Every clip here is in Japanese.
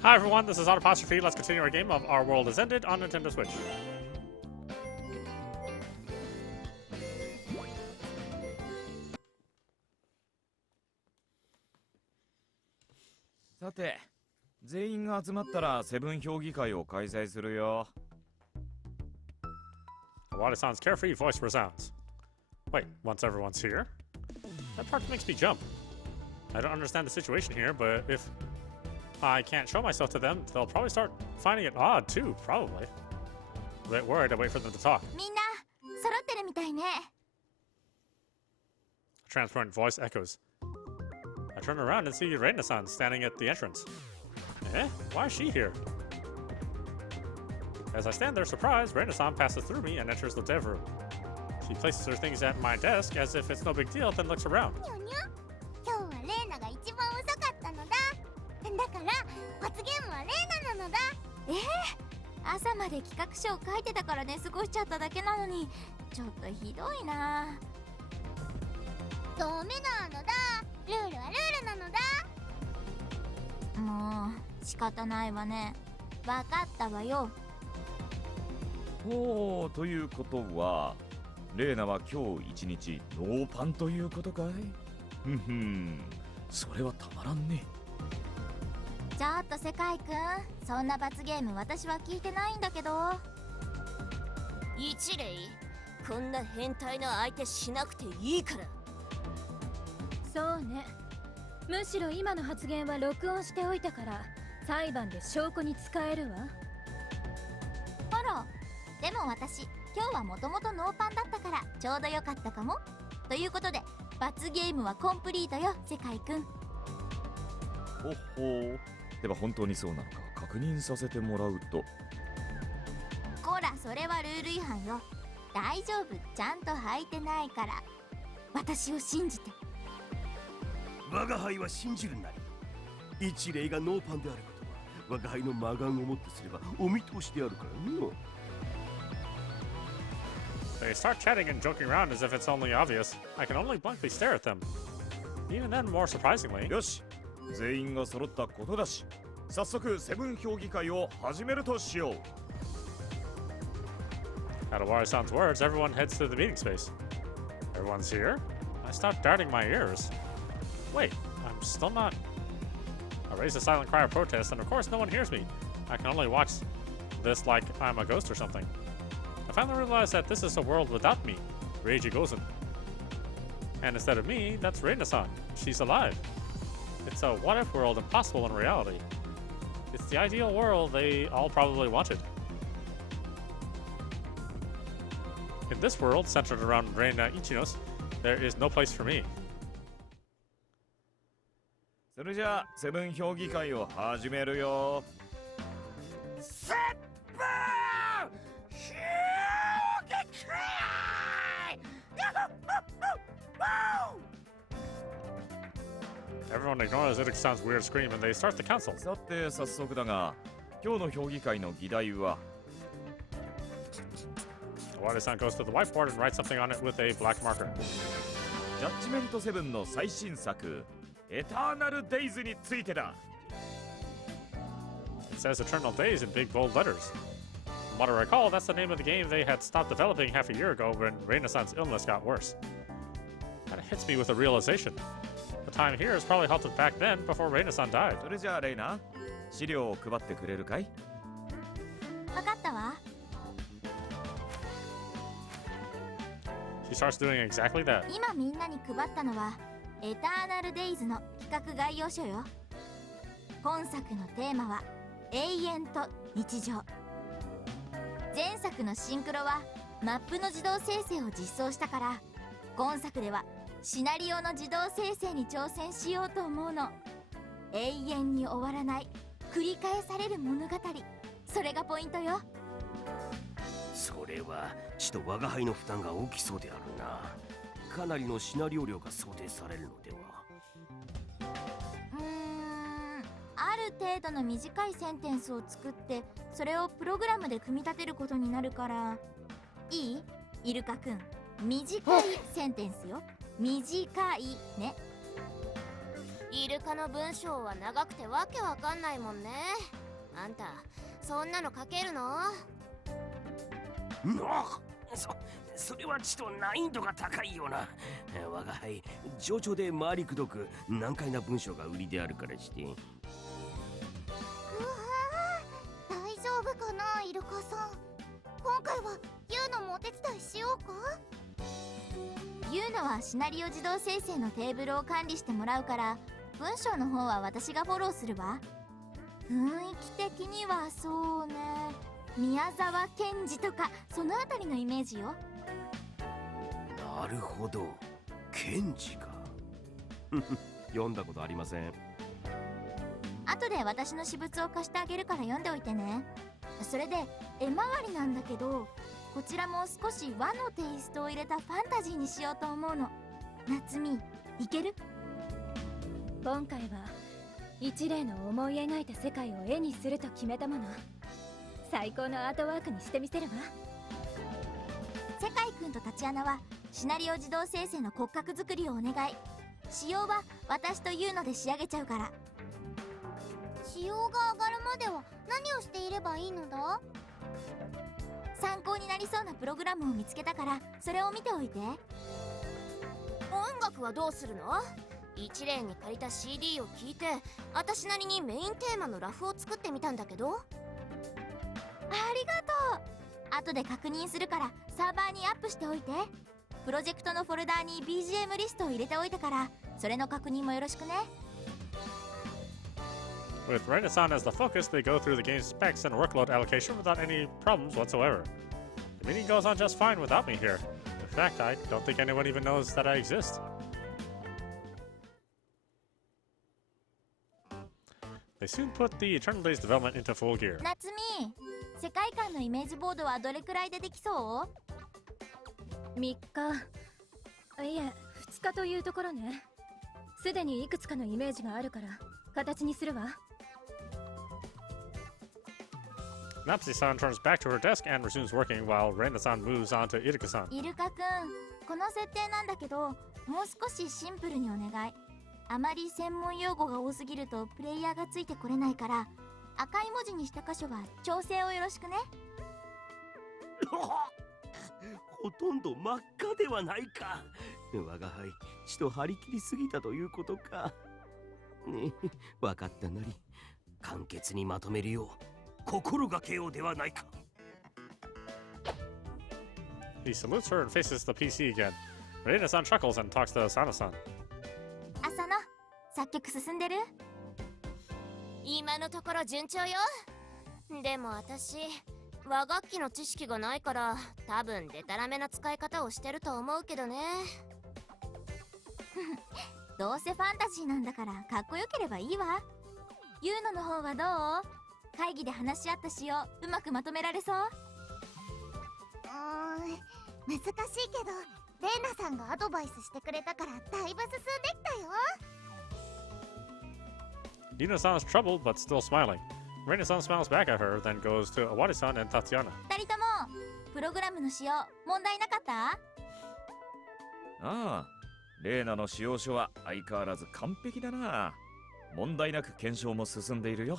Hi everyone, this is audap. Let's continue our game of Our World Has Ended on Nintendo Switch. さて、全員が集まったらセブン評議会を開催するよ。Awada-san's carefree voice resounds. Wait, once everyone's here? That part makes me jump. I don't understand the situation here, but if I can't show myself to them, they'll probably start finding it odd too, probably. A bit worried, I wait for them to talk. みんな揃ってるみたいね。 A transparent voice echoes. I turn around and see Reina-san standing at the entrance. Eh? Why is she here? As I stand there surprised, Reina-san passes through me and enters the dev room. She places her things at my desk as if it's no big deal, then looks around. にょにょ。今日はレイナが一番遅かったのだ。だから罰ゲームはレイナなのだ。朝まで企画書を書いてたから寝過ごしちゃっただけなのに、ちょっとひどいな。ダメなのだ。ルールはルールなのだ。もう仕方ないわね。わかったわよ。ほう、ということはレーナは今日一日ノーパンということかい？ふんふん、それはたまらんね。ちょっと世界くん、そんな罰ゲーム私は聞いてないんだけど。一例、こんな変態な相手しなくていいから。そうね。むしろ今の発言は録音しておいたから裁判で証拠に使えるわ。あら、でも私今日はもともとノーパンだったからちょうどよかったかも。ということで罰ゲームはコンプリートよ、世界くん。ほほう、では本当にそうなのか確認させてもらうと。こら、それはルール違反よ。大丈夫、ちゃんと履いてないから。私を信じて。我が輩は信じるなり。一例がノーパンであることは我が輩の魔眼をもってすればお見通しであるからな。They start chatting and joking around as if it's only obvious. I can only blankly stare at them. Even then, more surprisingly... よし、全員が揃ったことだし、早速セブン評議会を始めるとしよう。At Awari-san's words, everyone heads to the meeting space. Everyone's here? I stop darting my ears. Wait, I'm still not... I raise a silent cry of protest, and of course no one hears me. I can only watch this like I'm a ghost or something. I finally realize that this is a world without me, Reiji Gozen. And instead of me, that's Reina-san. She's alive. It's a what-if world impossible in reality. It's the ideal world they all probably wanted. In this world, centered around Reina Ichinos, there is no place for me. それじゃあセブン評議会を始めるよ。セブン評議会。 Everyone ignores Iruki-san's weird scream and they start the council. さて早速だが、今日の評議会の議題は Awari-san goes to the whiteboard and writes something on it with a black marker. ジャッジメントセブンの最新作エターナルデイズについてだ。 It says Eternal Days in big bold letters. From what I recall, that's the name of the game they had stopped developing half a year ago when Reina-san's illness got worse. And it hits me with a realization. The time here is probably halted back then before Reina-san died. それじゃあレイナ、資料を配ってくれるかい？わかったわ。 She starts doing exactly that. 今みんなに配ったのはエターナルデイズの企画概要書よ。本作のテーマは永遠と日常。前作のシンクロはマップの自動生成を実装したから、今作ではシナリオの自動生成に挑戦しようと思うの。永遠に終わらない繰り返される物語、それがポイントよ。それはちと我が輩の負担が大きそうであるな。かなりのシナリオ量が想定されるのでは。ある程度の短いセンテンスを作ってそれをプログラムで組み立てることになるから。いい？イルカくん、短いセンテンスよ。短いね。イルカの文章は長くてわけわかんないもんね。あんたそんなの書けるの？それはちと難易度が高いような。我が輩上々で回りくどく難解な文章が売りであるからして。うわー、大丈夫かなイルカさん。今回はユーノもお手伝いしようか。ユーノはシナリオ自動生成のテーブルを管理してもらうから、文章の方は私がフォローするわ。雰囲気的にはそうね、宮沢賢治とかそのあたりのイメージよ。なるほど、賢治か。読んだことありません。後で私の私物を貸してあげるから読んでおいてね。それで絵回りなんだけど、こちらも少し和のテイストを入れたファンタジーにしようと思うの。夏美、いける？今回は一例の思い描いた世界を絵にすると決めたもの。最高のアートワークにしてみせるわ。世界くんとタチアナはシナリオ自動生成の骨格作りをお願い。仕様は私とユーノで仕上げちゃうから。仕様が上がるまでは何をしていればいいのだ？参考になりそうなプログラムを見つけたから、それを見ておいて。音楽はどうするの？一例に借りた CD を聴いて私なりにメインテーマのラフを作ってみたんだけど。ありがとう。後で確認するからサーバーにアップしておいて。プロジェクトのフォルダーに BGM リストを入れておいたから、それの確認もよろしくね。With Renaissance as the focus, they go through the game's specs and workload allocation without any problems whatsoever. The meeting goes on just fine without me here. In fact, I don't think anyone even knows that I exist. They soon put the Eternal Days development into full gear. 夏美、世界観のイメージボードはどれくらいでできそう？3日、いえ2日というところね。すでにいくつかのイメージがあるから形にするわ。Napsi-san turns back to her desk and resumes working while Reina-san moves on to Iruka-san. イルカくん、この設定なんだけど、もう少しシンプルにお願い。あまり専門用語が多すぎるとプレイヤーがついてこれないから、赤い文字にした箇所は調整をよろしくね。ほとんど真っ赤ではないか。我が輩ちと張り切りすぎたということか。ねえ、分かったなり。簡潔にまとめるよう心がけようではないか。He salutes her and faces the PC again. Reina-san chuckles and talks to Asano-san. 浅野、作曲進んでる？今のところ順調よ。でも私和楽器の知識がないから多分デタラメな使い方をしてると思うけどね。どうせファンタジーなんだからかっこよければいいわ。ユーノの方はどう？会議で話し合った仕様うまくまとめられそう？難しいけどレイナさんがアドバイスしてくれたからだいぶ進んできたよ。Yuna-san is troubled but still smiling. Reina-san smiles back at her, then goes to Awari-san and Tatiana. 二人ともプログラムの仕様問題なかった？ああ、レーナの使用書は相変わらず完璧だな。問題なく検証も進んでいるよ。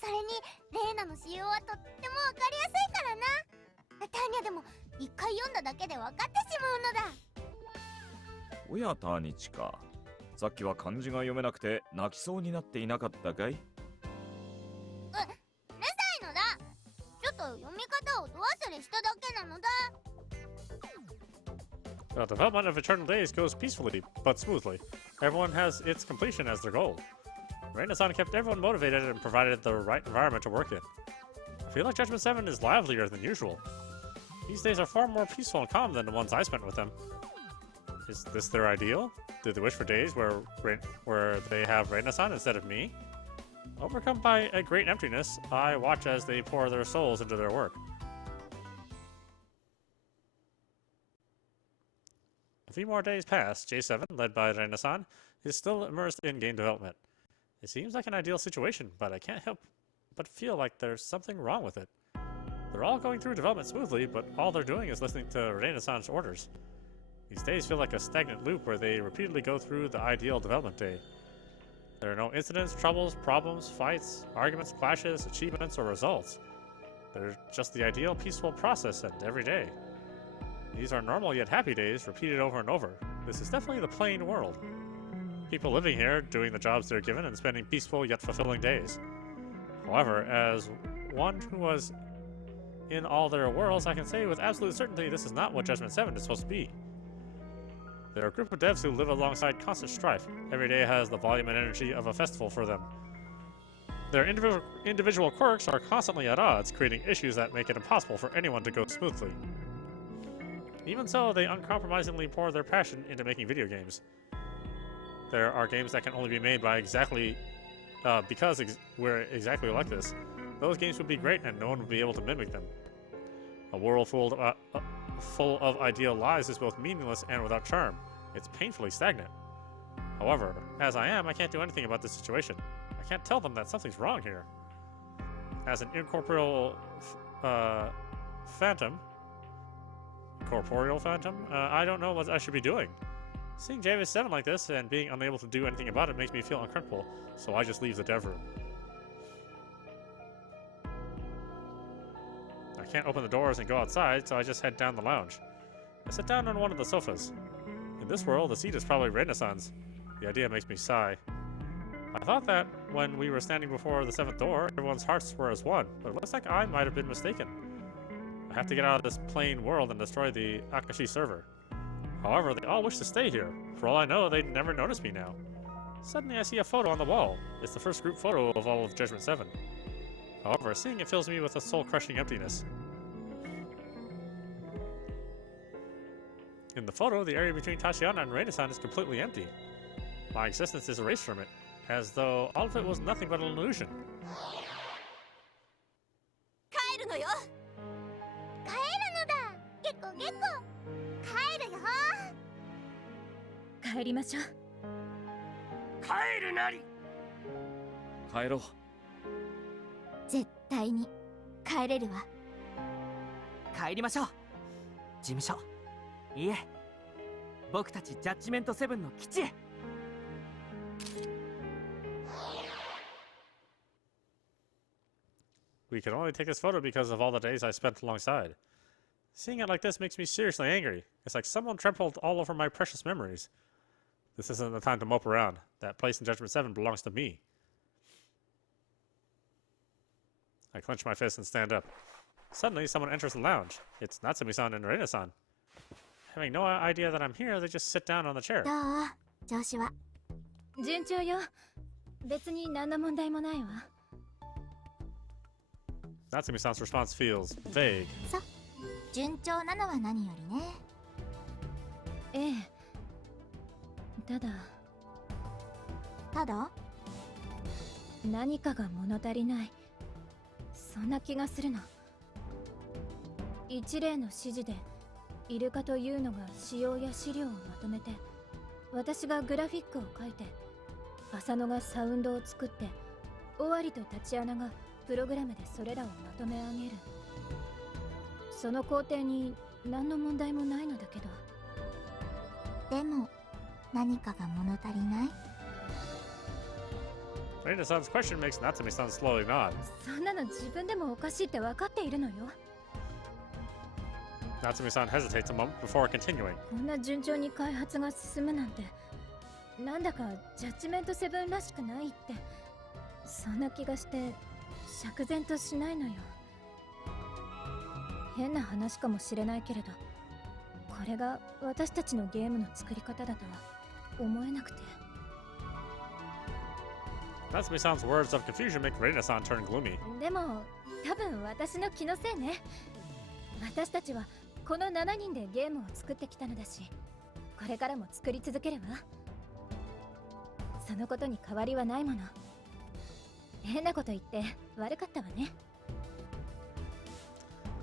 それにレイナの仕様はとってもわかりやすいからな。ターニャでも一回読んだだけで分かってしまうのだ。おやターニチか。さっきは漢字が読めなくて泣きそうになっていなかったかい？うるさいのだ。ちょっと読み方をど忘れしただけなのだ。The development of Eternal Days goes peacefully but smoothly. Everyone has its completion as their goal. Reina-san kept everyone motivated and provided the right environment to work in. I feel like Judgment 7 is livelier than usual. These days are far more peaceful and calm than the ones I spent with them. Is this their ideal? Do they wish for days where they have Reina-san instead of me? Overcome by a great emptiness, I watch as they pour their souls into their work. A few more days pass. J7, led by Reina-san, is still immersed in game development. It seems like an ideal situation, but I can't help but feel like there's something wrong with it. They're all going through development smoothly, but all they're doing is listening to Reina-san's orders. These days feel like a stagnant loop where they repeatedly go through the ideal development day. There are no incidents, troubles, problems, fights, arguments, clashes, achievements, or results. They're just the ideal peaceful process and every day. These are normal yet happy days, repeated over and over. This is definitely the plain world. People living here, doing the jobs they're given, and spending peaceful yet fulfilling days. However, as one who was in all their worlds, I can say with absolute certainty this is not what Judgment 7 is supposed to be. There are a group of devs who live alongside constant strife. Every day has the volume and energy of a festival for them. Their individual quirks are constantly at odds, creating issues that make it impossible for anyone to go smoothly. Even so, they uncompromisingly pour their passion into making video games. There are games that can only be made by because we're exactly like this. Those games would be great and no one would be able to mimic them. A world full of ideal lies is both meaningless and without charm. It's painfully stagnant. However, as I am, I can't do anything about this situation. I can't tell them that something's wrong here. As an incorporeal phantom, I don't know what I should be doing. Seeing Judgment 7 like this and being unable to do anything about it makes me feel uncomfortable, so I just leave the dev room. I can't open the doors and go outside, so I just head down the lounge. I sit down on one of the sofas. In this world, the seat is probably Renaissance. The idea makes me sigh. I thought that when we were standing before the 7th door, everyone's hearts were as one, but it looks like I might have been mistaken. I have to get out of this plain world and destroy the Akashi server. However, they all wish to stay here. For all I know, they'd never notice me now. Suddenly I see a photo on the wall. It's the first group photo of all of Judgment 7. However, seeing it fills me with a soul-crushing emptiness. In the photo, the area between Tatiana and Reina-san is completely empty. My existence is erased from it, as though all of it was nothing but an illusion. 帰るのよ。帰るのだ。ゲコゲコ。帰るよ。帰りましょう。帰るなり。帰ろう。絶対に帰れるわ。帰りましょう。事務所。いいえ、僕たちジャッジメント7の基地へ。We can only take this photo because of all the days I spent alongside. Seeing it like this makes me seriously angry. It's like someone trampled all over my precious memories. This isn't the time to mope around. That place in Judgment 7 belongs to me. I clench my fist and stand up. Suddenly, someone enters the lounge. It's Natsumi-san and Reina-san. Having no idea that I'm here, they just sit down on the chair. どう？調子は？順調よ。別に何の問題もないわ。Natsumi-san's response feels vague. そう。順調なのは何よりね。ええ。ただ。ただ？何かが物足りない。そんな気がするの。一例の指示でイルカというのが仕様や資料をまとめて、私がグラフィックを書いて、浅野がサウンドを作って、尾張とタチアナがプログラムでそれらをまとめ上げる。その工程に何の問題もないのだけど。でも何かが物足りない？ Reina-san's question makes Natsumi-san slowly nod. そんなの自分でもおかしいって分かっているのよ。Natsumi-san hesitates a moment before continuing. こんな順調に開発が進むなんて、なんだかジャッジメント7らしくないって、そんな気がして釈然としないのよ。変な話かもしれないけれど、これが私たちのゲームの作り方だとは思えなくて。Natsumi-san's words of confusion make Reina-san turn gloomy. でも多分私の気のせいね。私たちはこの7人でゲームを作ってきたのだし、これからも作り続けるわ。そのことに変わりはないもの。変なこと言って悪かったわね。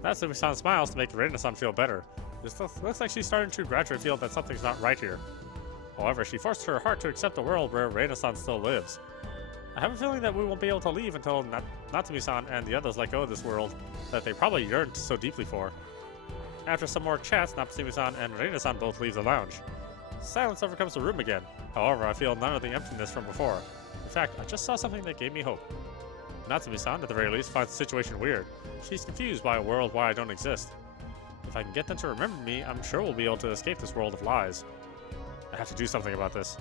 Natsumi-san smiles to make Reina-san feel better. This looks like she's starting to gradually feel that something's not right here. However, she forced her heart to accept a world where Reina-san still lives. I have a feeling that we won't be able to leave until Natsumi-san and the others let go of this world that they probably yearned so deeply for. After some more chats, Natsumi-san and Reina-san both leave the lounge. Silence overcomes the room again. However, I feel none of the emptiness from before. In fact, I just saw something that gave me hope. Natsumi-san, at the very least, finds the situation weird. She's confused by a world where I don't exist. If I can get them to remember me, I'm sure we'll be able to escape this world of lies. I have to do something about this.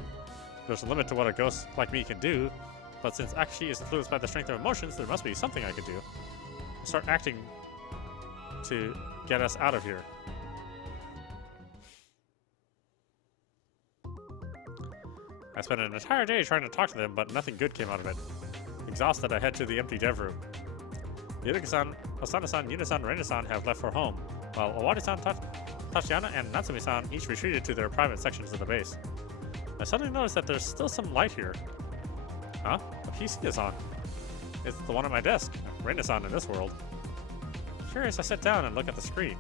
There's a limit to what a ghost like me can do, but since Akashi is influenced by the strength of emotions, there must be something I could do. Start acting to get us out of here. I spent an entire day trying to talk to them, but nothing good came out of it. Exhausted, I head to the empty dev room. Yurika-san, Osana-san, Yuna-san, and Reina-san have left for home, while Owari-san, Tatiana, and Natsumi-san each retreated to their private sections of the base. I suddenly noticed that there's still some light here. Huh? A PC is on. It's the one at my desk. Reina-san in this world. Curious, I sit down and look at the screen.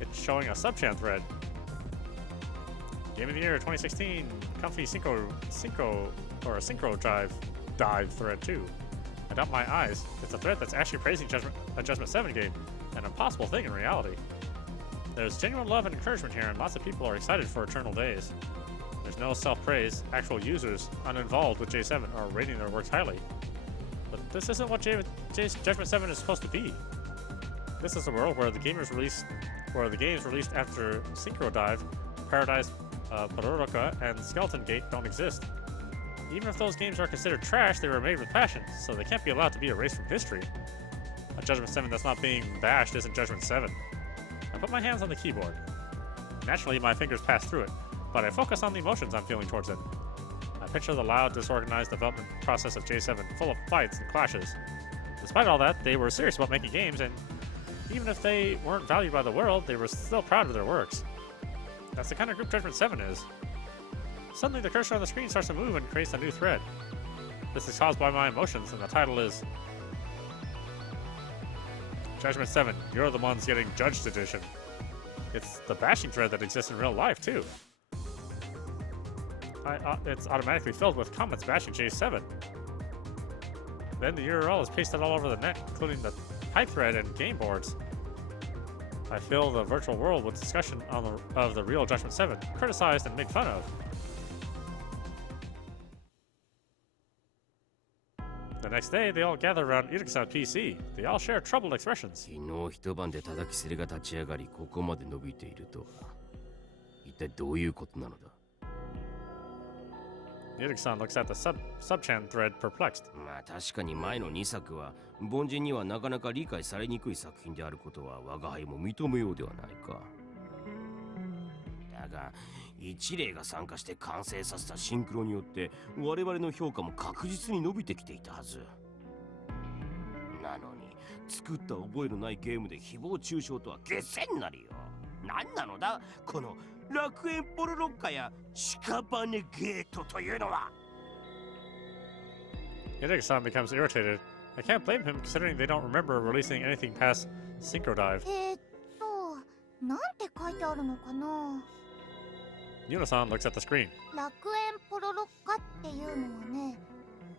It's showing a sub-chan thread. Game of the Year 2016, Comfy Synchro Dive thread 2. I doubt my eyes. It's a thread that's actually praising a Judgment 7 game, an impossible thing in reality. There's genuine love and encouragement here, and lots of people are excited for Eternal Days. There's no self-praise. Actual users, uninvolved with J7, are rating their works highly. But this isn't what Judgment 7 is supposed to be. This is a world where the games released after Synchro Dive, Paradise, Paroroka, and Skeleton Gate don't exist. Even if those games are considered trash, they were made with passion, so they can't be allowed to be erased from history. A Judgment 7 that's not being bashed isn't Judgment 7. I put my hands on the keyboard. Naturally, my fingers pass through it, but I focus on the emotions I'm feeling towards it. I picture the loud, disorganized development process of J7, full of fights and clashes. Despite all that, they were serious about making games, and even if they weren't valued by the world, they were still proud of their works. That's the kind of group Judgment 7 is. Suddenly, the cursor on the screen starts to move and creates a new thread. This is caused by my emotions, and the title is Judgment 7, You're the Ones Getting Judged Edition. It's the bashing thread that exists in real life, too. It's automatically filled with comments bashing J7. Then the URL is pasted all over the net, including the hype thread and game boards. I fill the virtual world with discussion of the real Judgment 7, criticized and made fun of. The next day, they all gather around Yurika-san's PC. They all share troubled expressions. 昨日一晩で叩きすれが立ち上がり、ここまで伸びているとは。一体どういうことなのだ? Yurika-san looks at the sub-chan thread perplexed. まあ確かに前の2作は凡人にはなかなか理解されにくい作品であることは我が輩も認めようではないか。だが一例が参加して完成させたシンクロによって我々の評価も確実に伸びてきていたはず。なのに作った覚えのないゲームで誹謗中傷とは下せんなりよ。何なのだこの楽園ポロロッカや屍ゲートというのは。Yurika-san becomes irritated. I can't blame him considering they don't remember releasing anything past Synchro Dive. なんて書いてあるのかな。Yuna-san looks at the screen. 楽園ポロロッカっていうのはね、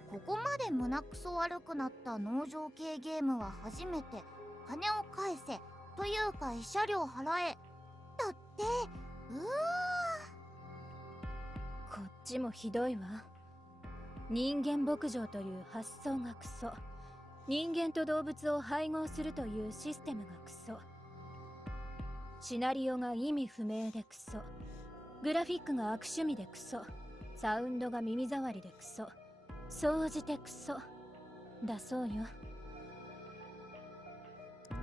ここまで胸くそ悪くなった農場系ゲームは初めて。金を返せというか慰謝料払えだって。こっちもひどいわ。人間牧場という発想がクソ。人間と動物を配合するというシステムがクソ。シナリオが意味不明でクソ。グラフィックが悪趣味でクソ。サウンドが耳障りでクソ。総じてクソだそうよ。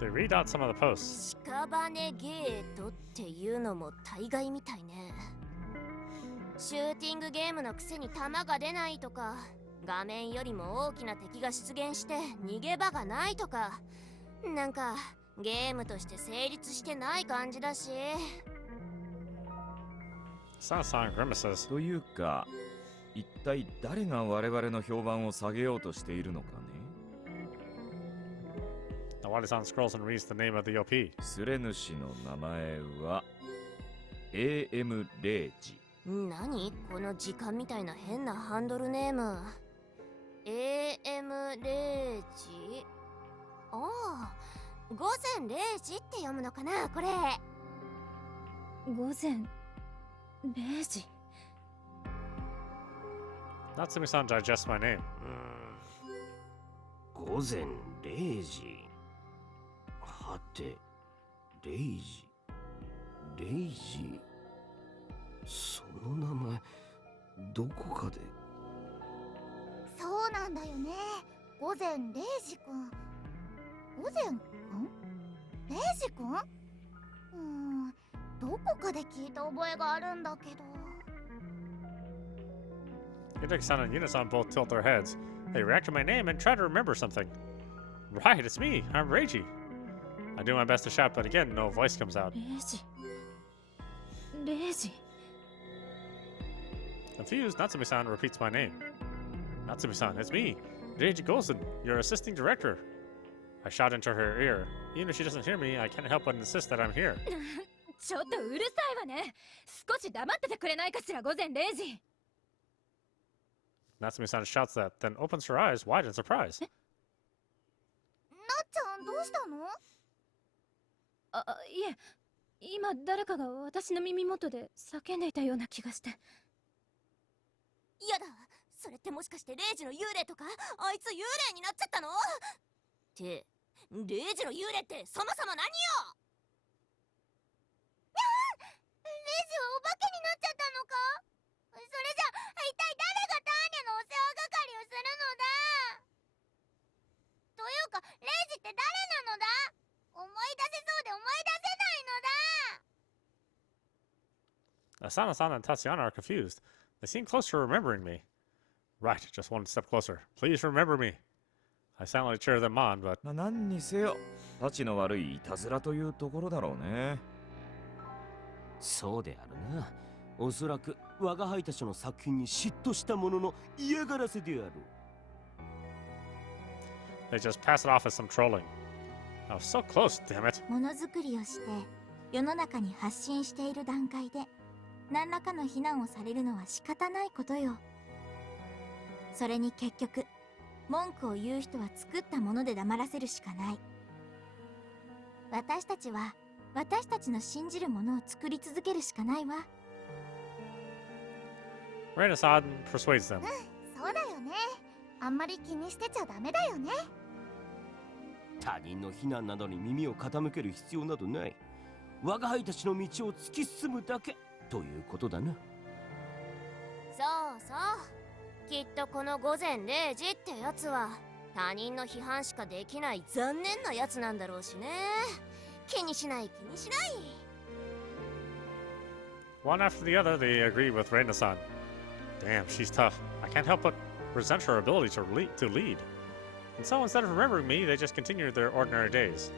They read out some of the posts. 屍ゲートっていうのも大概みたいね。シューティングゲームのくせに弾が出ないとか、画面よりも大きな敵が出現して逃げ場がないとか、なんかゲームとして成立してない感じだし。Sana-san grimaces. というか、一体誰が我々の評判を下げようとしているのかね。Owari-san scrolls and reads the name of the OP. スレ主の名前は AM レイジ。何この時間みたいな変なハンドルネーム。AM レイジ。ああ、午前0時って読むのかなこれ。午前0時。Natsumi-san digests my name. 午前0時。はて、レイジ。レイジ。その名前、どこかで。そうなんだよね。午前0時くん。午前くん0時くんどこかで聞いた覚えがあるんだけど。Hideki-san and Yuna-san both tilt their heads. They react to my name and try to remember something. Right, it's me. I'm Reiji. I do my best to shout, but again, no voice comes out. 0時。0時。Confused, Natsumi-san repeats my name. Natsumi-san, it's me, Reiji Gosen, your assisting director. I shout into her ear. Even if she doesn't hear me, I can't help but insist that I'm here. ちょっとうるさいわね。少し黙っててくれないかしら、午前0時。Natsumi-san shouts that, then opens her eyes wide in surprise. なっちゃんどうしたの？いえ、今誰かが私の耳元で叫んでいたような気がして。やだ、それってもしかしてレイジの幽霊とか？あいつ幽霊になっちゃったの？って、レイジの幽霊ってそもそも何よ？レイジはお化けになっちゃったのか？それじゃ一体誰がターニャのお世話係をするのだ？というかレイジって誰なのだ？思い出せそうで思い出せないのだ。Asana-san and Tatiana are confused. They seem close to remembering me. Right, just one step closer. Please remember me. I silently cheer them on, but... 何にせよ、たちの悪いいたずらというところだろうね。そうであるな。おそらく我が輩たちの作品に嫉妬したものの嫌がらせである。They just pass it off as some trolling. I was so close, damn it. ものづくりをして世の中に発信している段階で何らかの非難をされるのは仕方ないことよ。それに結局文句を言う人は作ったもので黙らせるしかない。私たちは私たちの信じるものを作り続けるしかないわ。Reina-san persuades them. そうだよね。あんまり気にしてちゃダメだよね。他人の非難などに耳を傾ける必要などない。我が輩たちの道を突き進むだけということだな。そうそう、きっとこの午前0時ってやつは他人の批判しかできない残念なやつなんだろうしね。気にしない気にしない。One after the other, they agree with Reina-san. Damn, she's tough. I can't help but resent her ability to lead. And so instead of remembering me, they just continue their ordinary days.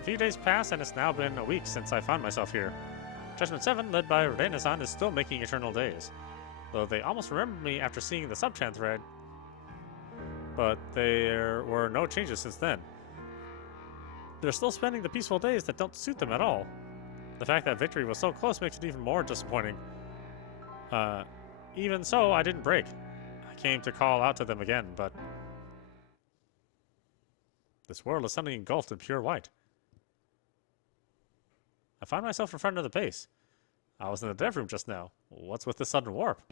A few days pass, and it's now been a week since I found myself here. Judgment 7, led by Reina-san, is still making eternal days. Though they almost remembered me after seeing the sub-chan thread. But there were no changes since then. They're still spending the peaceful days that don't suit them at all. The fact that victory was so close makes it even more disappointing. Even so, I didn't break. I came to call out to them again, but... this world is suddenly engulfed in pure white. I find myself in front of the base. I was in the dev room just now. What's with this sudden warp?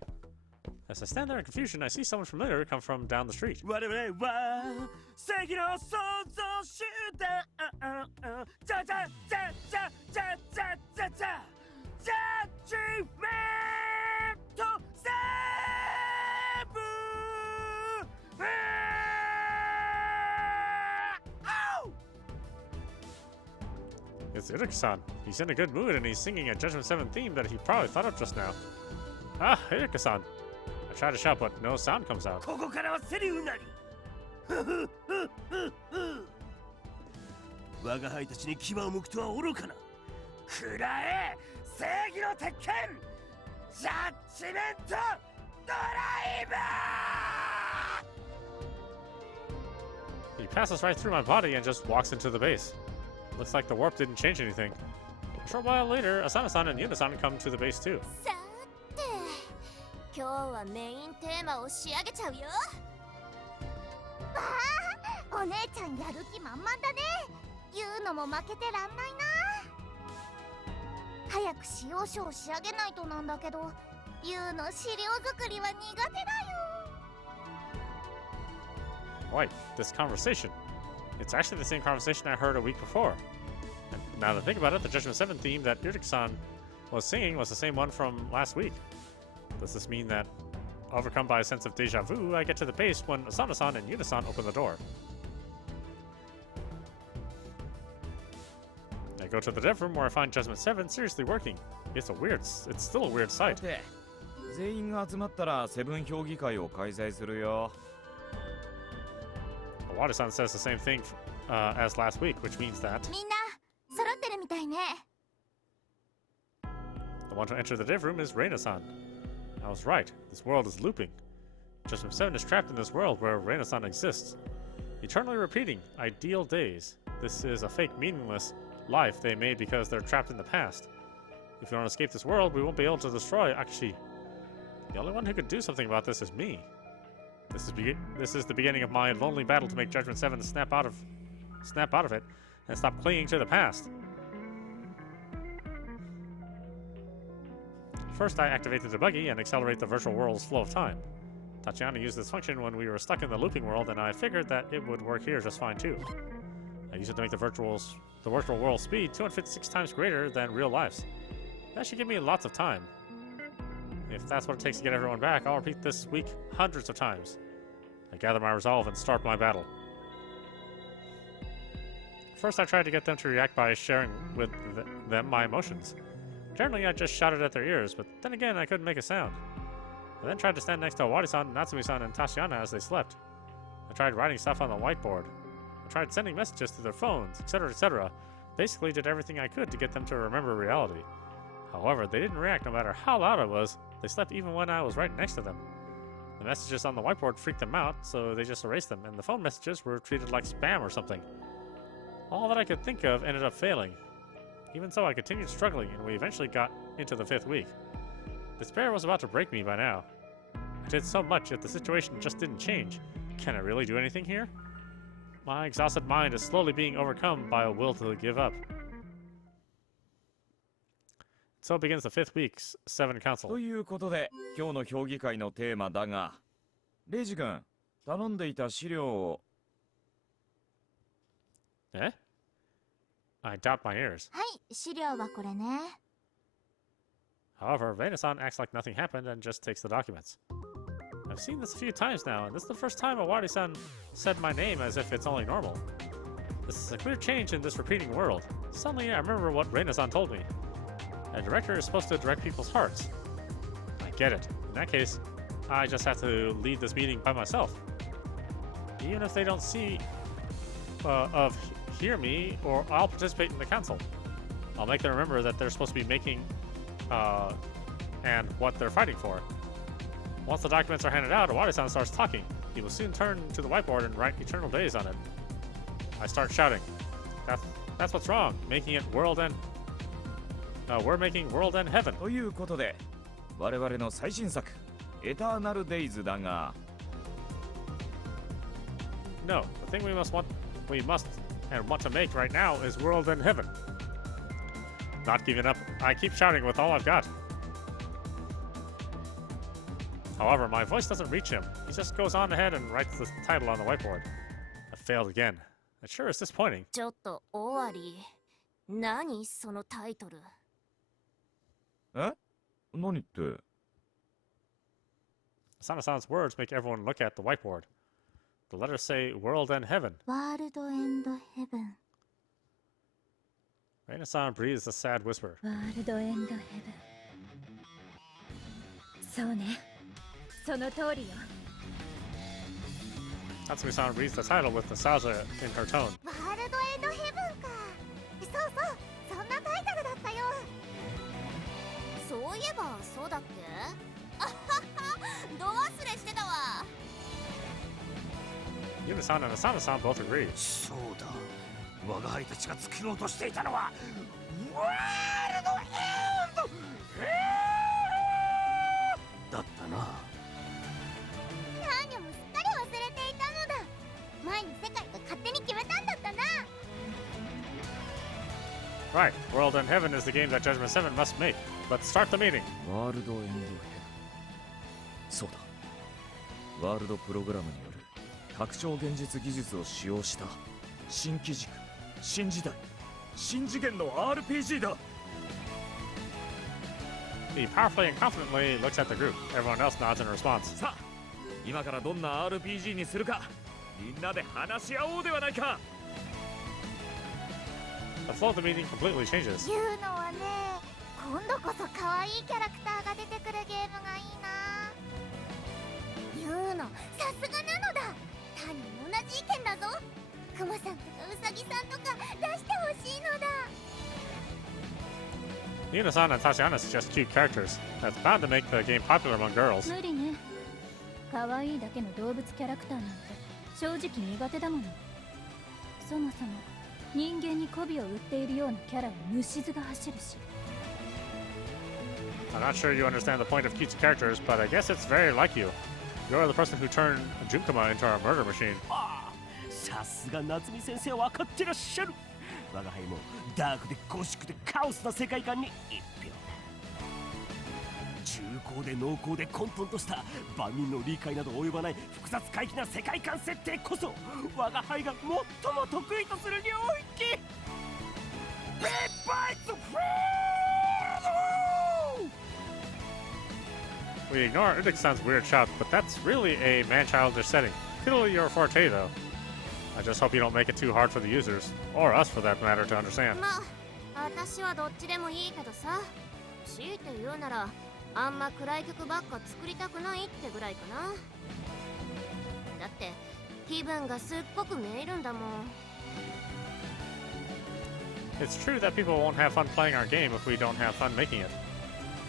As I stand there in confusion, I see someone familiar come from down the street. It's Hideki-san. He's in a good mood and he's singing a Judgment 7 theme that he probably thought of just now. Ah, Hideki-san. I try to shout, but no sound comes out. ここからはセリフなり。我が輩たちに牙を向くとは愚かな。くらえ正義の鉄拳ジャッジメントドライバー He passes right through my body and just walks into the base. Looks like the warp didn't change anything. A short while later, Asana-san and Yuna-san come to the base too. さて、今日はメインテーマを仕上げちゃうよ。わあ、お姉ちゃんやる気満々だね。言うのも負けてらんないな。早く使用書を仕上げないとなんだけど、ユウの資料作りは苦手だよ。 Wait, this conversation. It's actually the same conversation I heard a week before. And now that I think about it, the Judgment 7 theme that Yuriko-san was singing was the same one from last week. Does this mean that, overcome by a sense of deja vu, I get to the base when Asano-san and Yuna-san open the door? I go to the dev room where I find Judgment 7 seriously working. It's still a weird sight. 全員が集まったらセブン評議会を開催するよ。Awada-san says the same thing as last week, which means that みんな揃ってるみたいね。 the one to enter the dev room is Reina-san. I was right. This world is looping. Judgment 7 is trapped in this world where Reina-san exists. Eternally repeating ideal days. This is a fake, meaningless life they made because they're trapped in the past. If we don't escape this world, we won't be able to destroy Akashi. The only one who could do something about this is me. This is the beginning of my lonely battle to make Judgment 7 snap out of it and stop clinging to the past. First, I activated the buggy and accelerate the virtual world's flow of time. Tatiana used this function when we were stuck in the looping world, and I figured that it would work here just fine too. I used it to make the virtual world speed 256 times greater than real life's. That should give me lots of time. If that's what it takes to get everyone back, I'll repeat this week hundreds of times. I gather my resolve and start my battle. First, I tried to get them to react by sharing with them my emotions. Generally, I just shouted at their ears, but then again, I couldn't make a sound. I then tried to stand next to Awari-san, Natsumi-san, and Tashiana as they slept. I tried writing stuff on the whiteboard. I tried sending messages to their phones, etc., etc. Basically did everything I could to get them to remember reality. However, they didn't react no matter how loud I was. They slept even when I was right next to them. The messages on the whiteboard freaked them out, so they just erased them, and the phone messages were treated like spam or something. All that I could think of ended up failing. Even so, I continued struggling, and we eventually got into the 5th week. Despair was about to break me by now. I did so much, yet the situation just didn't change. Can I really do anything here? My exhausted mind is slowly being overcome by a will to give up. So begins the 5th week's 7 Council. ということで、今日の評議会のテーマだが、レイジ君、頼んでいた資料を。Eh? I doubt my ears. はい、資料はこれね。 However, Reina-san acts like nothing happened and just takes the documents. I've seen this a few times now, and this is the first time Awari-san said my name as if it's only normal. This is a clear change in this repeating world. Suddenly, I remember what Reina-san told me. A director is supposed to direct people's hearts. I get it. In that case, I just have to lead this meeting by myself. Even if they don't hear me, or I'll participate in the council. I'll make them remember that they're supposed to be making and what they're fighting for. Once the documents are handed out, Awari-san starts talking. He will soon turn to the whiteboard and write eternal days on it. I start shouting. That's what's wrong. Making it world end. We're making world end heaven. ということで、我々の最新作、エターナルデイズだが。No, the thing we must and want to make right now is world end heaven. Not giving up, I keep shouting with all I've got. However, my voice doesn't reach him. He just goes on ahead and writes the title on the whiteboard. I failed again. It sure is disappointing. ちょっと終わり。何そのタイトル。え？何って？ Asano-san's words make everyone look at the whiteboard. The letters say world end heaven. ワールドエンドヘブン。 Reina-san breathes a sad whisper. ワールドエンドヘブン。そうね。その通りよ。 Tatsumi-san reads the title with nostalgia in her tone. ワールドエンドヘブンか。そうそう、そんなタイトルだったよ。そういえばそうだっけ？あはは、ど忘れしてたわ。Yuna-san and Asano-san both agree. そうだ、我が輩たちが作ろうとしていたのはワールドエンドだったな。何をもすっかり忘れていたのだ。前に世界が勝手に決めたんだったな。Right, World and Heaven is the game that Judgment 7 must make. Let's start the meeting. ワールドエンドヘブン。そうだ。ワールドプログラムによる拡張現実技術を使用した新機軸、新時代、新次元の RPG だ。He powerfully and confidently looks at the group. Everyone else nods in response. さあ、今からどんな RPG にするか、みんなで話し合おうではないか。The flow of the meeting completely changes. 言うのはね、今度こそ可愛いキャラクターが出てくるゲームがいいな。言うの、さすがなのだ。単に同じ意見だぞ。クマさんとかウサギさんとか出してほしいのだ。Yunasan and Tatiana suggest cute characters. That's bound to make the game popular among girls. 無理ね。可愛いだけの動物キャラクターなんて正直苦手だもの。そもそも人間に媚びを売っているようなキャラは虫唾が走るし。I'm not sure you understand the point of cute characters, but I guess it's very like you. You're the person who turned Junkama into a murder machine. さすが夏美先生は分かってらっしゃる。我が輩もダークでゴシックでカオスな世界観に一票だ。重厚で濃厚で混沌とした万人の理解など及ばない複雑怪奇な世界観設定こそ我が輩が最も得意とする領域。We ignore Udixan's weird shout, but that's really a man-childish setting. Clearly your forte, though. I just hope you don't make it too hard for the users, or us for that matter, to understand. まあ私はどっちでもいいけどさ、強いて言うならあんま暗い曲ばっか作りたくないってぐらいかな。だって気分がすっごく見えるんだもん。It's true that people won't have fun playing our game if we don't have fun making it.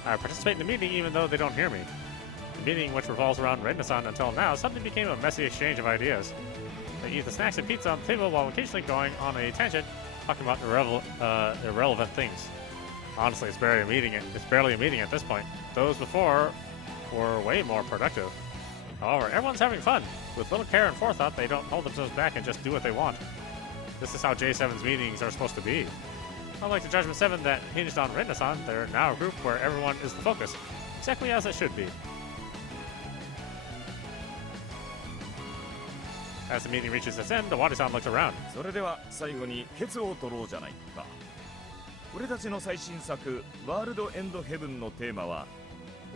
I participate in the meeting even though they don't hear me. The meeting, which revolves around Renaissance until now, suddenly became a messy exchange of ideas. They eat the snacks and pizza on the table while occasionally going on a tangent, talking about irrelevant things. Honestly, it's barely a meeting at this point. Those before were way more productive. However, everyone's having fun. With little care and forethought, they don't hold themselves back and just do what they want. This is how J7's meetings are supposed to be. Unlike the Judgment 7 that hinged on Renaissance, they're now a group where everyone is the focus, exactly as it should be. As the meeting reaches its end, the Wadi-san looks around. それでは最後にケツを取ろうじゃないか。俺たちの最新作ワールドエンドヘブンのテーマは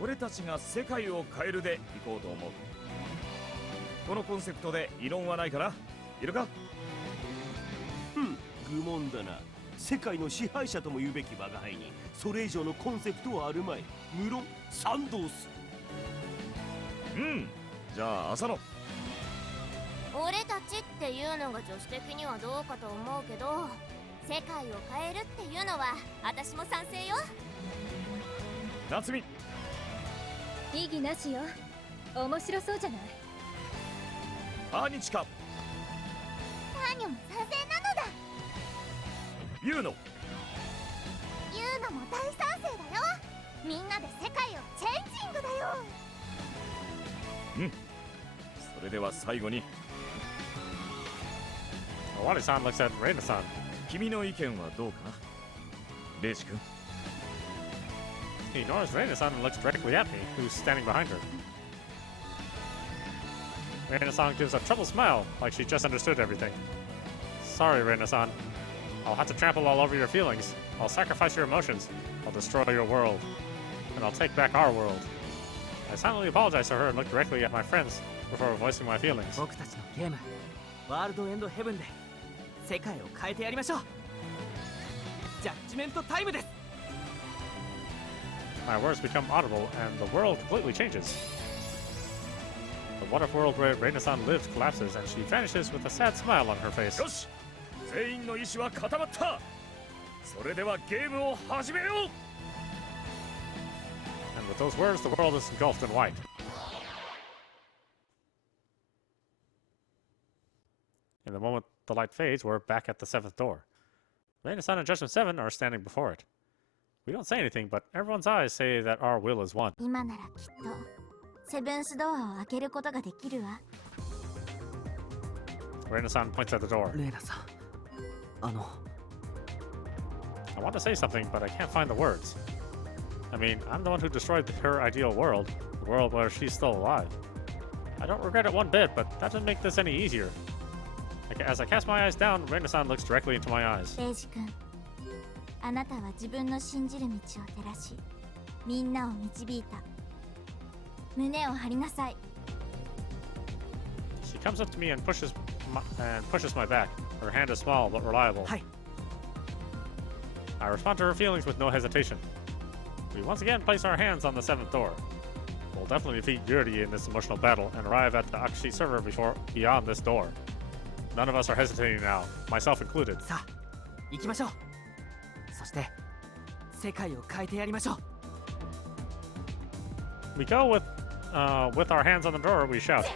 俺たちが世界を変えるでいこうと思う。このコンセプトで異論はないかな？いるか？愚問だな。世界の支配者とも言うべき我が輩にそれ以上のコンセプトはあるまい。無論賛同する。じゃあ浅野。俺たちっていうのが女子的にはどうかと思うけど、世界を変えるっていうのは私も賛成よ。夏美。異議なしよ。面白そうじゃない。アーニチカ。タニョも賛成なのだ。ユーノ。ユーノも大賛成だよ。みんなで世界をチェンジングだよ。それでは最後に Wadi-san looks at Reina-san. 君の意見はどうかな？レイジ君。He ignores Reina-san and looks directly at me, who's standing behind her. Reina-san gives a troubled smile, like she just understood everything. Sorry, Reina-san. I'll have to trample all over your feelings. I'll sacrifice your emotions. I'll destroy your world. And I'll take back our world. I silently apologize to her and look directly at my friends before voicing my feelings. 僕たちのゲームワールドエンドヘブンで世界を変えてやりましょう。ジャッジメントタイムです。 My words become audible and the world completely changes. The what-if world where Reina-san lives collapses and she vanishes with a sad smile on her face. よし、全員の意志は固まった。それではゲームを始めよう。 And with those words, the world is engulfed in white. In the moment the light fades, we're back at the 7th door. Reina-san and Judgment 7 are standing before it. We don't say anything, but everyone's eyes say that our will is one. 今ならきっとセブンスドアを開けることができるわ。Reina-san points at the door. レイナさん、I want to say something, but I can't find the words. I mean, I'm the one who destroyed her ideal world, the world where she's still alive. I don't regret it one bit, but that doesn't make this any easier. As I cast my eyes down, Reina-san looks directly into my eyes. レイジ君、あなたは自分の信じる道を照らし、みんなを導いた。胸を張りなさい。She comes up to me and pushes my back. Her hand is small but reliable. Hi. I respond to her feelings with no hesitation. We once again place our hands on the 7th door. We'll definitely defeat Yuri in this emotional battle and arrive at the Akashi server beyond this door. None of us are hesitating now, myself included. さあ、行きましょう。そして世界を変えてやりましょう。We go with our hands on the door, we shout.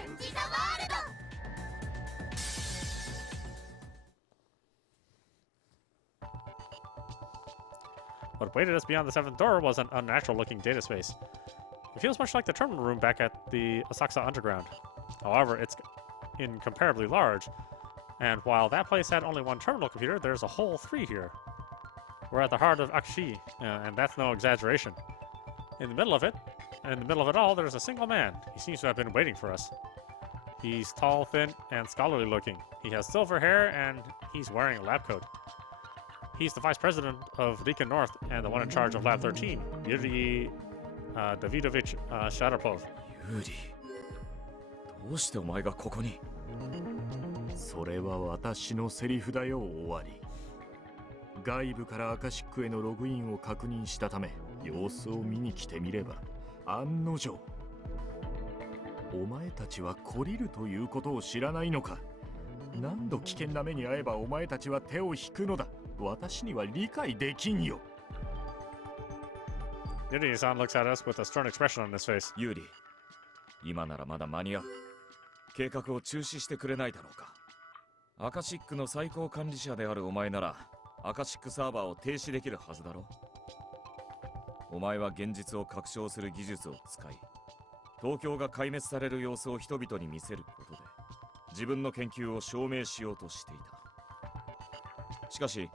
What awaited us beyond the 7th door was an unnatural-looking data space. It feels much like the terminal room back at the Asakusa Underground. However, it's incomparably large, and while that place had only one terminal computer, there's a whole 3 here. We're at the heart of Akashi, and that's no exaggeration. In the middle of it all, there's a single man. He seems to have been waiting for us. He's tall, thin, and scholarly-looking. He has silver hair, and he's wearing a lab coat. He's the vice president of Rika North and the one in charge of Lab 13, Yuri Davidovich Sharapov. ユーリ、どうしてお前がここに？それは私のセリフだよ、終わり。外部からアカシックへのログインを確認したため、様子を見に来てみれば、案の定。お前たちは懲りるということを知らないのか。何度危険な目に遭えばお前たちは手を引くのだ。私には理解できんよ。Yuri-san looks at us with a stern expression on his face. ユーリ、今ならまだ間に合う。計画を中止してくれないだろうか。アカシックの最高管理者であるお前なら、アカシックサーバーを停止できるはずだろう。お前は現実を拡張する技術を使い、東京が壊滅される様子を人々に見せることで、自分の研究を証明しようとしていた。しかし、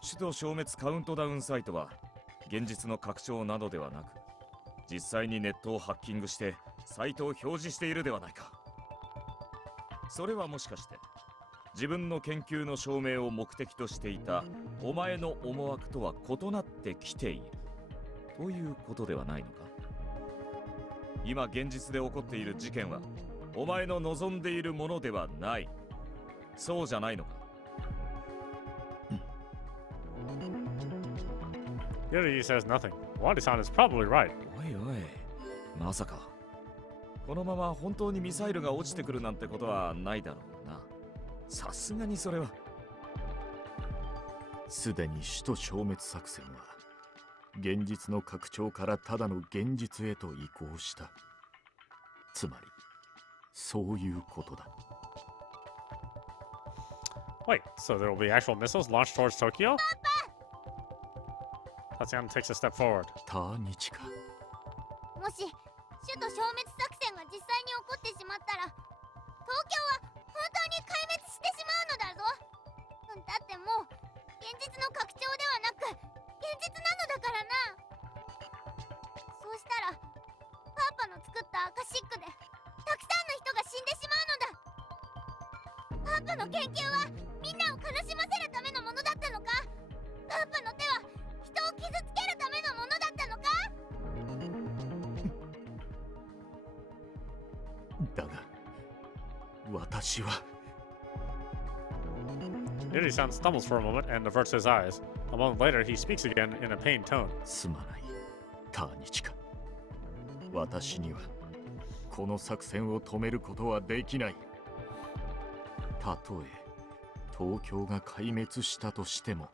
首都消滅カウントダウンサイトは現実の拡張などではなく、実際にネットをハッキングしてサイトを表示しているではないか。それはもしかして自分の研究の証明を目的としていたお前の思惑とは異なってきているということではないのか。今現実で起こっている事件はお前の望んでいるものではない。そうじゃないのか。Yuri says nothing. Wadi-san is probably right. おいおい、まさかこのまま本当にミサイルが落ちてくるなんてことはないだろうな。さすがにそれは。すでに首都消滅作戦は現実の拡張からただの現実へと移行した。つまりそういうことだ。Wait, so there will be actual missiles launched towards Tokyo? Tatiana takes a step forward. ターニチか。もし首都消滅作戦が実際に起こってしまったら、東京は本当に壊滅してしまうのだぞ。だってもう現実の拡張ではなく現実なのだからな。そうしたらパパの作ったアカシックでたくさんの人が死んでしまうのだ。パパの研究はみんなを悲しませるためのものだったのか。パパの手は人を傷つけるためのものだったのか。だが私は。Yuri-san stumbles for a moment and averts his eyes. A moment later, he speaks again in a pained tone. すまない、ターニチか。私にはこの作戦を止めることはできない。たとえ東京が壊滅したとしても、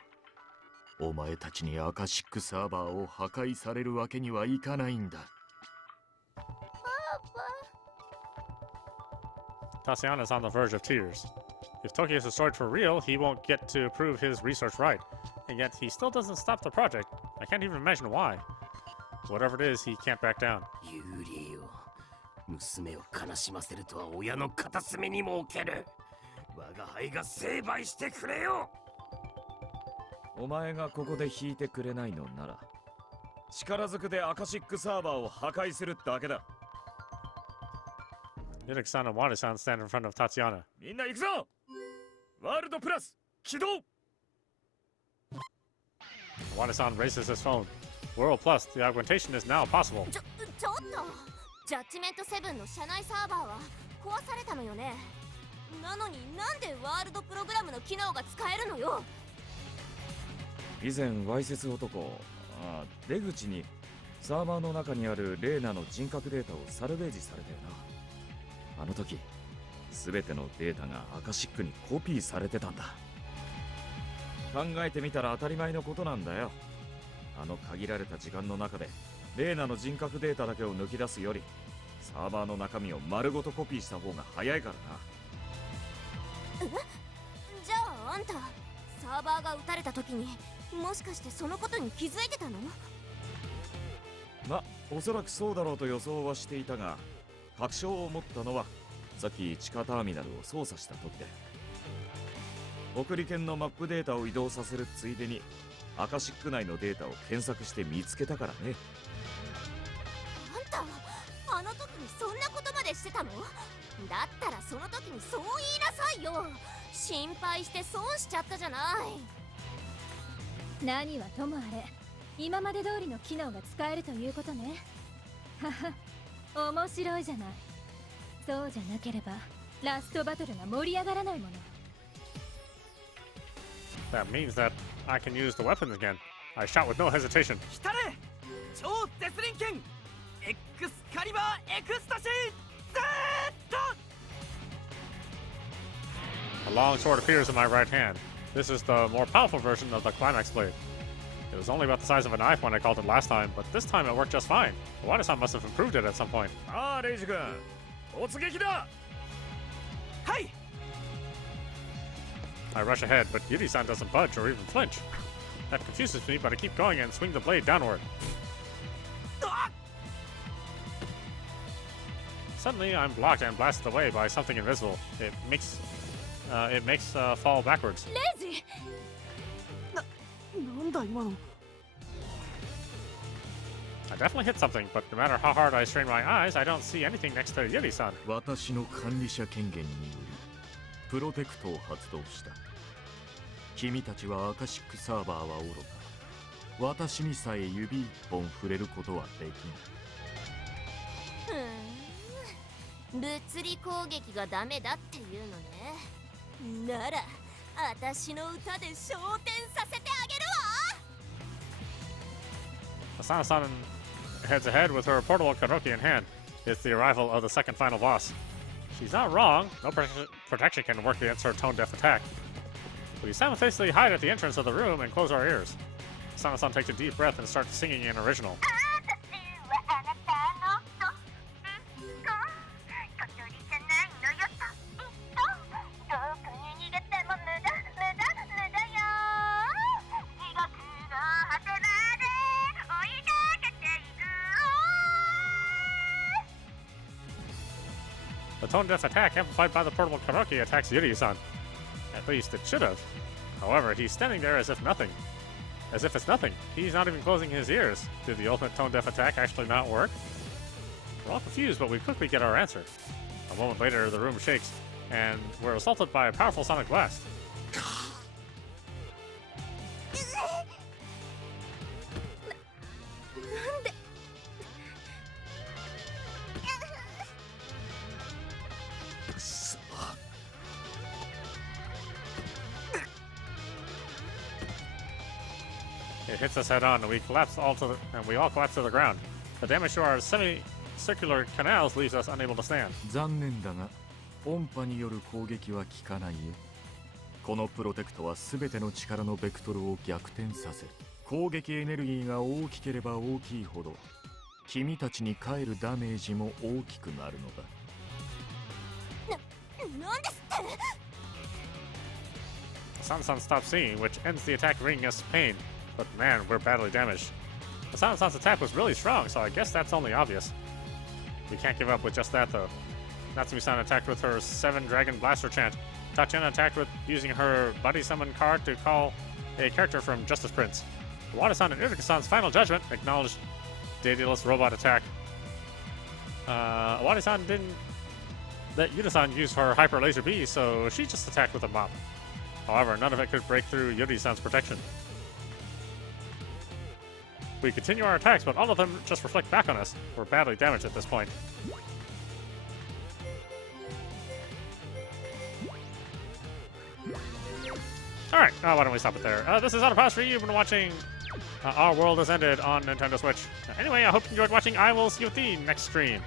お前たちにアカシックサーバーを破壊されるわけにはいかないんだ。Tatiana is on the verge of tears. If Tokyo is destroyed for real, he won't get to prove his research right. And yet, he still doesn't stop the project. I can't even imagine why. Whatever it is, he can't back down. ユーリよ、娘を悲しませるとは親の片隅にも置ける。我が輩が成敗してくれよ。お前がここで引いてくれないのなら力ずくでアカシックサーバーを破壊するだけだ。 Yuriki-san and Wada-san stand in front of Tatiana. みんな行くぞ。ワールドプラス起動。 Wada-san raises his phone. World Plus, the augmentation is now possible. ちょっとジャッジメントセブンの社内サーバーは壊されたのよね。なのになんでワールドプログラムの機能が使えるのよ。以前わいせつ男出口にサーバーの中にあるレーナの人格データをサルベージされたよな。あの時全てのデータがアカシックにコピーされてたんだ。考えてみたら当たり前のことなんだよ。あの限られた時間の中でレーナの人格データだけを抜き出すよりサーバーの中身を丸ごとコピーした方が早いからな。じゃああんたサーバーが撃たれた時にもしかしてそのことに気づいてたの？ま、おそらくそうだろうと予想はしていたが、確証を持ったのはさっき地下ターミナルを操作した時で、送り券のマップデータを移動させるついでにアカシック内のデータを検索して見つけたからね。あんたあの時にそんなことまでしてたの？だったらその時にそう言いなさいよ。心配して損しちゃったじゃない。何はともあれ、今まで通りの機能が使えるということね。はは、面白いじゃない。そうじゃなければラストバトルが盛り上がらないもの。 That means that I can use the weapons again. I shot with no hesitation. 来たれ超絶輪剣 X カリバーエクスタシー Z! A long sword appears in my right hand. This is the more powerful version of the Climax Blade. It was only about the size of a knife when I called it last time, but this time it worked just fine. Wada-san must have improved it at some point. ああ、レイジ君、突撃だ。はい I rush ahead, but Yuri-san doesn't budge or even flinch. That confuses me, but I keep going and swing the blade downward. Suddenly, I'm blocked and blasted away by something invisible. It makes fall backwards. レイジ、なんだ今の I definitely hit something, but no matter how hard I strain my eyes, I don't see anything next to Yuri-san. 私の管理者権限によりプロテクトを発動した。君たちはアカシックサーバーはおろか、私にさえ指一本触れることはできない。物理攻撃がダメだっていうのね。なら私の歌で昇天させてあげるわ。 Asana-san heads ahead with her portable karaoke in hand. It's the arrival of the second final boss. She's not wrong. No protection can work against her tone-deaf attack. We simultaneously hide at the entrance of the room and close our ears. Asana-san takes a deep breath and starts singing in original. The tone-deaf attack amplified by the portable karaoke attacks Yuri-san. At least it should have. However, he's standing there as if nothing. As if it's nothing. He's not even closing his ears. Did the ultimate tone-deaf attack actually not work? We're all confused, but we quickly get our answer. A moment later, the room shakes, and we're assaulted by a powerful sonic blast. It hits us head on, and we all collapse to the ground. The damage to our semicircular canals leaves us unable to stand. 残念だが、音波による攻撃は効かないよ。このプロテクトは全ての力のベクトルを逆転させる。攻撃エネルギーが大きければ大きいほど、君たちに返るダメージも大きくなるのだ。なんですって？ Asana-san stops singing, which ends the attack, bringing us pain. But man, we're badly damaged. Asana-san's attack was really strong, so I guess that's only obvious. We can't give up with just that, though. Natsumi-san attacked with her 7 Dragon Blaster chant. Tatiana attacked with using her Buddy Summon card to call a character from Justice Prince. Wada-san and Uruka-san's final judgment acknowledged Daedalus robot attack. Wada-san didn't let Yuta-san use her hyper laser B, so she just attacked with a mop. However, none of it could break through Yuri-san's protection. We continue our attacks, but all of them just reflect back on us. We're badly damaged at this point. Alright, why don't we stop it there? This is audap for you. You've been watching Our World Has Ended on Nintendo Switch. Anyway, I hope you enjoyed watching. I will see you at the next stream.